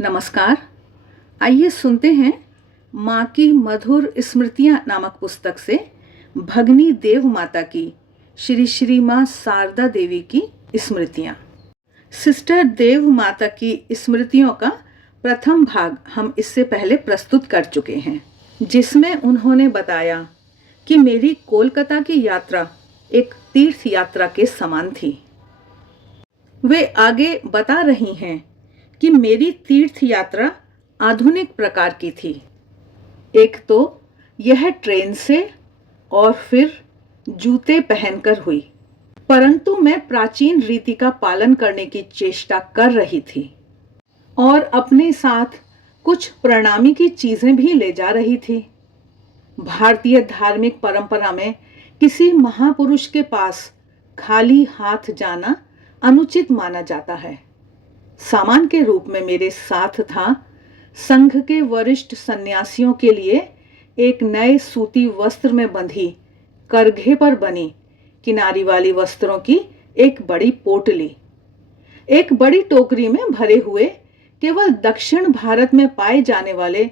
नमस्कार। आइए सुनते हैं माँ की मधुर स्मृतियाँ नामक पुस्तक से भगनी देव माता की श्री श्री माँ शारदा देवी की स्मृतियाँ। सिस्टर देव माता की स्मृतियों का प्रथम भाग हम इससे पहले प्रस्तुत कर चुके हैं, जिसमें उन्होंने बताया कि मेरी कोलकाता की यात्रा एक तीर्थ यात्रा के समान थी। वे आगे बता रही हैं कि मेरी तीर्थ यात्रा आधुनिक प्रकार की थी। एक तो यह ट्रेन से और फिर जूते पहनकर हुई, परंतु मैं प्राचीन रीति का पालन करने की चेष्टा कर रही थी और अपने साथ कुछ प्रणामी की चीजें भी ले जा रही थी। भारतीय धार्मिक परंपरा में किसी महापुरुष के पास खाली हाथ जाना अनुचित माना जाता है। सामान के रूप में मेरे साथ था संघ के वरिष्ठ सन्यासियों के लिए एक नए सूती वस्त्र में बंधी करघे पर बनी किनारी वाली वस्त्रों की एक बड़ी पोटली, एक बड़ी टोकरी में भरे हुए केवल दक्षिण भारत में पाए जाने वाले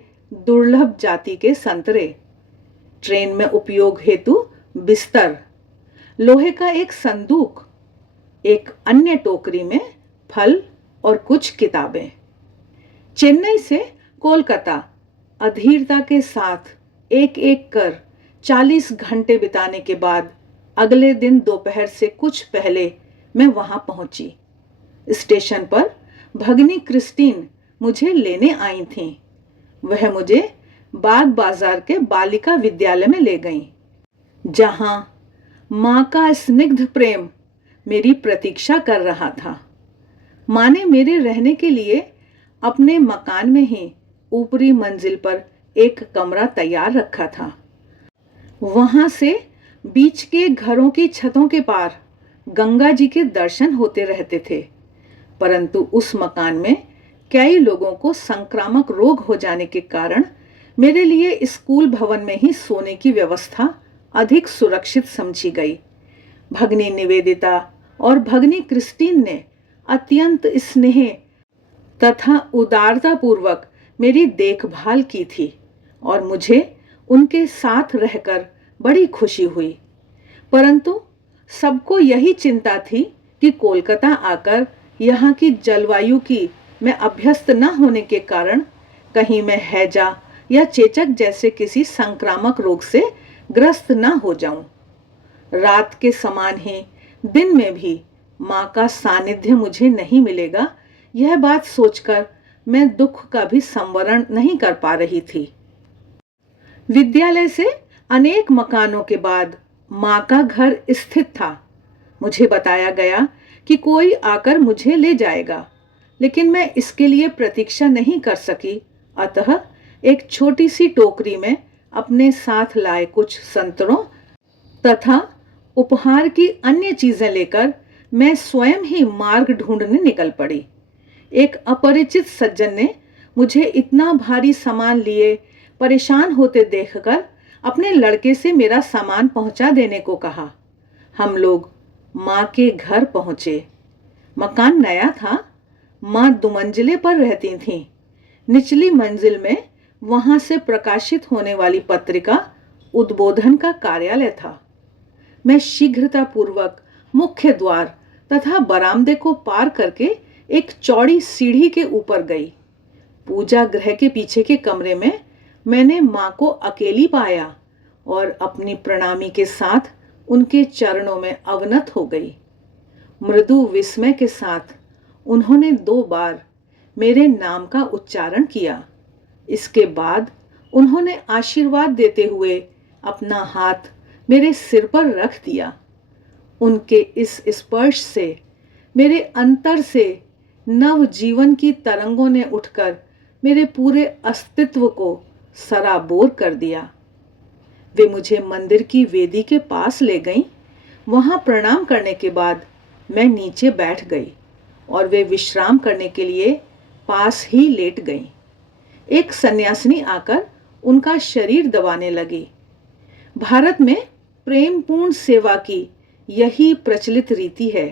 दुर्लभ जाति के संतरे, ट्रेन में उपयोग हेतु बिस्तर, लोहे का एक संदूक, एक अन्य टोकरी में फल और कुछ किताबें। चेन्नई से कोलकाता अधीरता के साथ एक एक कर 40 घंटे बिताने के बाद अगले दिन दोपहर से कुछ पहले मैं वहां पहुंची। स्टेशन पर भगनी क्रिस्टीन मुझे लेने आई थीं। वह मुझे बाग बाजार के बालिका विद्यालय में ले गईं, जहां मां का स्निग्ध प्रेम मेरी प्रतीक्षा कर रहा था। माँ ने मेरे रहने के लिए अपने मकान में ही ऊपरी मंजिल पर एक कमरा तैयार रखा था। वहां से बीच के घरों की छतों के पार गंगा जी के दर्शन होते रहते थे, परंतु उस मकान में कई लोगों को संक्रामक रोग हो जाने के कारण मेरे लिए स्कूल भवन में ही सोने की व्यवस्था अधिक सुरक्षित समझी गई। भगनी निवेदिता और भगनी क्रिस्टीन ने अत्यंत स्नेह तथा उदारता पूर्वक मेरी देखभाल की थी और मुझे उनके साथ रहकर बड़ी खुशी हुई। परंतु सबको यही चिंता थी कि कोलकाता आकर यहाँ की जलवायु की मैं अभ्यस्त न होने के कारण कहीं मैं हैजा या चेचक जैसे किसी संक्रामक रोग से ग्रस्त न हो जाऊं। रात के समान ही दिन में भी माँ का सानिध्य मुझे नहीं मिलेगा, यह बात सोचकर मैं दुख का भी संवरण नहीं कर पा रही थी। विद्यालय से अनेक मकानों के बाद माँ का घर स्थित था। मुझे बताया गया कि कोई आकर मुझे ले जाएगा, लेकिन मैं इसके लिए प्रतीक्षा नहीं कर सकी। अतः एक छोटी सी टोकरी में अपने साथ लाए कुछ संतरों तथा उपहार की अन्य चीजें लेकर मैं स्वयं ही मार्ग ढूंढने निकल पड़ी। एक अपरिचित सज्जन ने मुझे इतना भारी सामान लिए परेशान होते देखकर अपने लड़के से मेरा सामान पहुंचा देने को कहा। हम लोग माँ के घर पहुंचे। मकान नया था। माँ दुमंजिले पर रहती थीं। निचली मंजिल में वहां से प्रकाशित होने वाली पत्रिका उद्बोधन का कार्यालय था। मैं शीघ्रतापूर्वक मुख्य द्वार तथा बरामदे को पार करके एक चौड़ी सीढ़ी के ऊपर गई। पूजा गृह के पीछे के कमरे में मैंने माँ को अकेली पाया और अपनी प्रणामी के साथ उनके चरणों में अवनत हो गई। मृदु विस्मय के साथ उन्होंने 2 बार मेरे नाम का उच्चारण किया। इसके बाद उन्होंने आशीर्वाद देते हुए अपना हाथ मेरे सिर पर रख दिया। उनके इस स्पर्श से मेरे अंतर से नव जीवन की तरंगों ने उठकर मेरे पूरे अस्तित्व को सराबोर कर दिया। वे मुझे मंदिर की वेदी के पास ले गईं। वहां प्रणाम करने के बाद मैं नीचे बैठ गई और वे विश्राम करने के लिए पास ही लेट गईं। एक सन्यासिनी आकर उनका शरीर दबाने लगी। भारत में प्रेमपूर्ण सेवा की यही प्रचलित रीति है।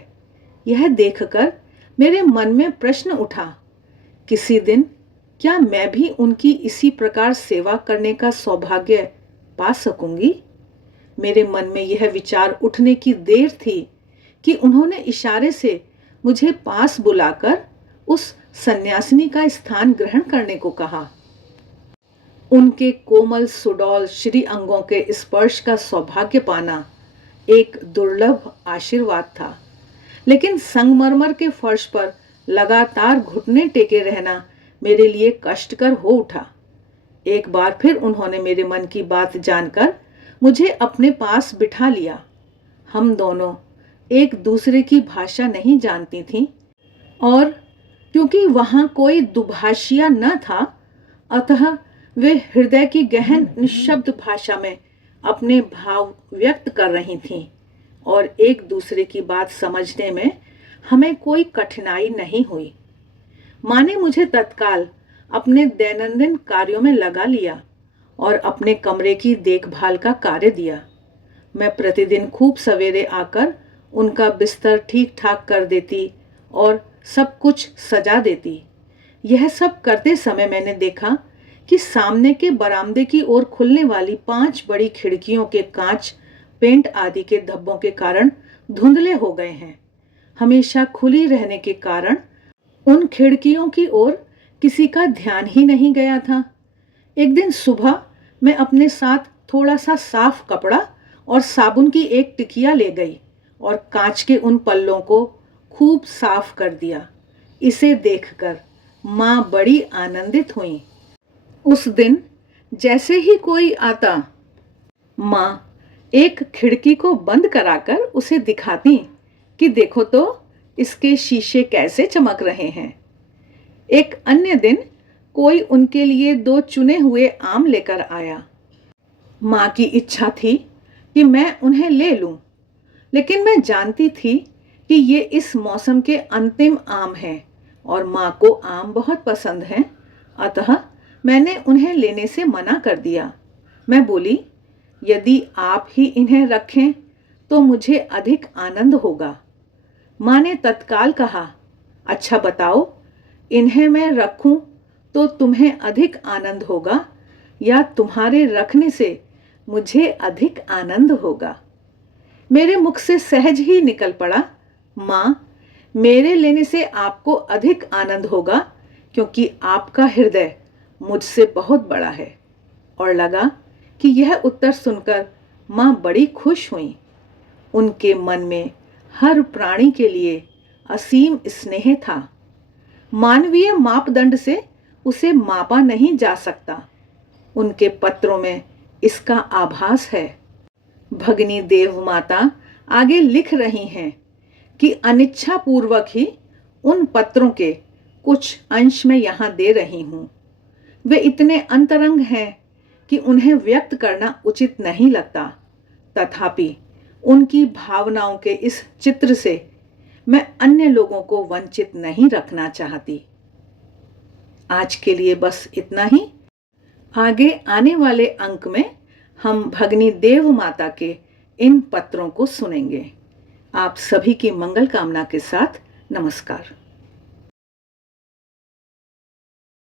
यह देखकर मेरे मन में प्रश्न उठा, किसी दिन क्या मैं भी उनकी इसी प्रकार सेवा करने का सौभाग्य पा सकूंगी? मेरे मन में यह विचार उठने की देर थी कि उन्होंने इशारे से मुझे पास बुलाकर उस सन्यासिनी का स्थान ग्रहण करने को कहा। उनके कोमल सुडौल श्री अंगों के स्पर्श का सौभाग्य पाना एक दुर्लभ आशीर्वाद था, लेकिन संगमरमर के फर्श पर लगातार घुटने टेके रहना मेरे लिए कष्टकर हो उठा। एक बार फिर उन्होंने मेरे मन की बात जानकर मुझे अपने पास बिठा लिया। हम दोनों एक दूसरे की भाषा नहीं जानती थीं और क्योंकि वहां कोई दुभाषिया न था, अतः वे हृदय की गहन निशब्द भाषा में अपने भाव व्यक्त कर रही थीं और एक दूसरे की बात समझने में हमें कोई कठिनाई नहीं हुई। माँ ने मुझे तत्काल अपने दैनंदिन कार्यों में लगा लिया और अपने कमरे की देखभाल का कार्य दिया। मैं प्रतिदिन खूब सवेरे आकर उनका बिस्तर ठीक ठाक कर देती और सब कुछ सजा देती। यह सब करते समय मैंने देखा कि सामने के बरामदे की ओर खुलने वाली 5 बड़ी खिड़कियों के कांच पेंट आदि के धब्बों के कारण धुंधले हो गए हैं। हमेशा खुली रहने के कारण उन खिड़कियों की ओर किसी का ध्यान ही नहीं गया था। एक दिन सुबह मैं अपने साथ थोड़ा सा साफ कपड़ा और साबुन की एक टिकिया ले गई और कांच के उन पल्लों को खूब साफ कर दिया। इसे देखकर माँ बड़ी आनंदित हुई। उस दिन जैसे ही कोई आता, माँ एक खिड़की को बंद कराकर उसे दिखाती कि देखो तो इसके शीशे कैसे चमक रहे हैं। एक अन्य दिन कोई उनके लिए 2 चुने हुए आम लेकर आया। माँ की इच्छा थी कि मैं उन्हें ले लूं, लेकिन मैं जानती थी कि ये इस मौसम के अंतिम आम हैं और माँ को आम बहुत पसंद हैं, अतः मैंने उन्हें लेने से मना कर दिया। मैं बोली, यदि आप ही इन्हें रखें तो मुझे अधिक आनंद होगा। माँ ने तत्काल कहा, अच्छा बताओ, इन्हें मैं रखूं तो तुम्हें अधिक आनंद होगा या तुम्हारे रखने से मुझे अधिक आनंद होगा? मेरे मुख से सहज ही निकल पड़ा, माँ, मेरे लेने से आपको अधिक आनंद होगा क्योंकि आपका हृदय मुझसे बहुत बड़ा है। और लगा कि यह उत्तर सुनकर माँ बड़ी खुश हुई। उनके मन में हर प्राणी के लिए असीम स्नेह था। मानवीय मापदंड से उसे मापा नहीं जा सकता। उनके पत्रों में इसका आभास है। भगनी देव माता आगे लिख रही हैं कि अनिच्छा पूर्वक ही उन पत्रों के कुछ अंश मैं यहाँ दे रही हूँ। वे इतने अंतरंग हैं कि उन्हें व्यक्त करना उचित नहीं लगता, तथापि उनकी भावनाओं के इस चित्र से मैं अन्य लोगों को वंचित नहीं रखना चाहती। आज के लिए बस इतना ही। आगे आने वाले अंक में हम भगनी देव माता के इन पत्रों को सुनेंगे। आप सभी की मंगल कामना के साथ नमस्कार।